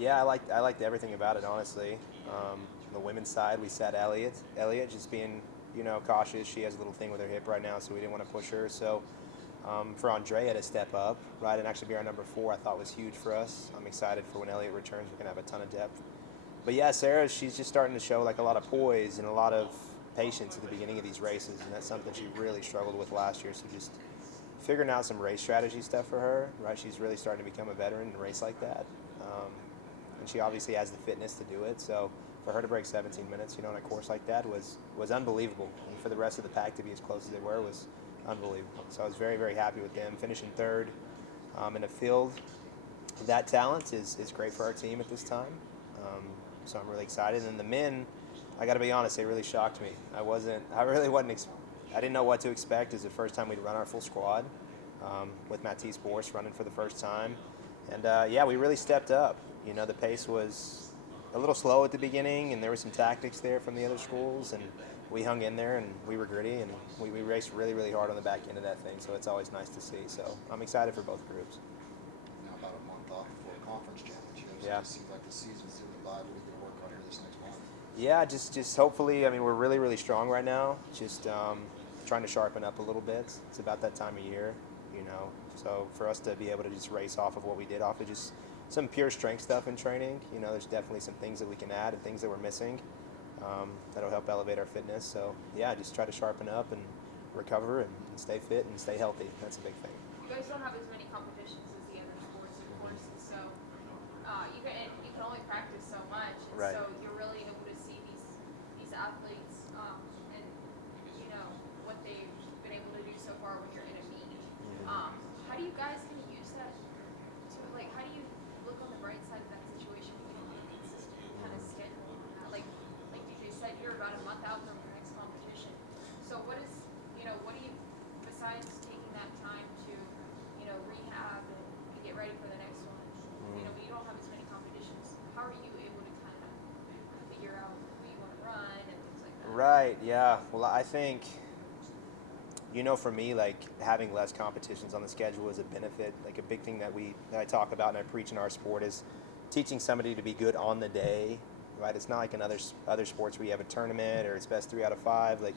Yeah, I liked everything about it, honestly. On the women's side, we sat Elliot. Elliot just being, cautious. She has a little thing with her hip right now, so we didn't want to push her. So for Andrea to step up, right, and actually be our number 4, I thought was huge for us. I'm excited for when Elliot returns. We're gonna have a ton of depth. But yeah, Sarah, she's just starting to show like a lot of poise and a lot of patience at the beginning of these races, and that's something she really struggled with last year. So just figuring out some race strategy stuff for her, right? She's really starting to become a veteran in a race like that, and she obviously has the fitness to do it. So for her to break 17 minutes, on a course like that was unbelievable, and for the rest of the pack to be as close as they were was unbelievable. So I was very very happy with them finishing third in a field of that talent is great for our team at this time. So I'm really excited. And the men, I got to be honest, they really shocked me. I really wasn't. I didn't know what to expect. It's the first time we'd run our full squad with Matisse Borst running for the first time, and yeah, we really stepped up. The pace was a little slow at the beginning, and there were some tactics there from the other schools, and we hung in there, and we were gritty, and we raced really, really hard on the back end of that thing. So it's always nice to see. So I'm excited for both groups. Now about a month off before conference championships. Yeah. It seems like the season's doing the Bible. We can work on here this next month. Yeah, just hopefully. I mean, we're really, really strong right now. Just trying to sharpen up a little bit. It's about that time of year, So for us to be able to just race off of what we did off of just some pure strength stuff in training, there's definitely some things that we can add and things that we're missing that'll help elevate our fitness. So yeah, just try to sharpen up and recover and stay fit and stay healthy. That's a big thing. You guys don't have as many competitions as the other sports, of course, and so you can only practice so much, and Right. so you're really able to see these athletes and what they've been able to do so far when you're in a meet. How do you guys kind of use that to how do you look on the bright side of that situation when you have a consistent kind of schedule? Like DJ said, you're about a month out from your next competition. So what do you, besides taking that time to rehab and get ready for the next one? But you don't have as many competitions. How are you able to kind of figure out who you want to run and things like that? Right. Yeah. Well, I think. For me, like having less competitions on the schedule is a benefit. Like a big thing that I talk about and I preach in our sport is teaching somebody to be good on the day, right? It's not like in other sports where you have a tournament or it's best 3 out of 5.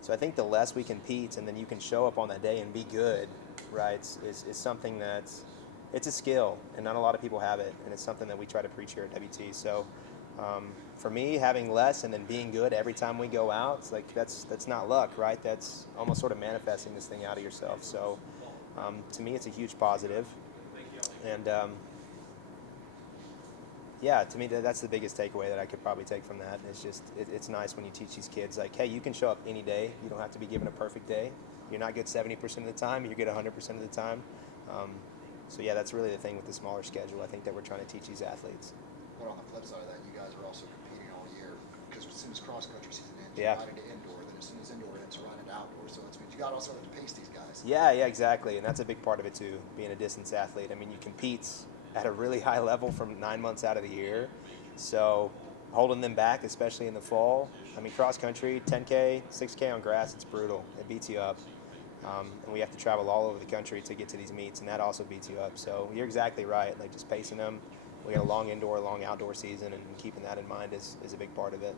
So I think the less we compete and then you can show up on that day and be good, right? Is something it's a skill and not a lot of people have it, and it's something that we try to preach here at WT. So for me, having less and then being good every time we go out, it's like that's not luck, right? That's almost sort of manifesting this thing out of yourself. So to me, it's a huge positive. And yeah, to me, that's the biggest takeaway that I could probably take from that. It's just it's nice when you teach these kids, like, hey, you can show up any day. You don't have to be given a perfect day. You're not good 70% of the time. You're good 100% of the time. So yeah, that's really the thing with the smaller schedule. I think that we're trying to teach these athletes. But on the flip side of that, you guys are also competing all year because as soon as cross country season ends, Yeah. you're riding to indoor. Then as soon as indoor ends, you're riding to outdoor. So it's you got also have to pace these guys. Yeah, exactly, and that's a big part of it too. Being a distance athlete, I mean, you compete at a really high level from 9 months out of the year, so holding them back, especially in the fall. I mean, cross country, 10K, 6K on grass, it's brutal. It beats you up, and we have to travel all over the country to get to these meets, and that also beats you up. So you're exactly right. Like just pacing them. We got a long indoor, long outdoor season, and keeping that in mind is a big part of it.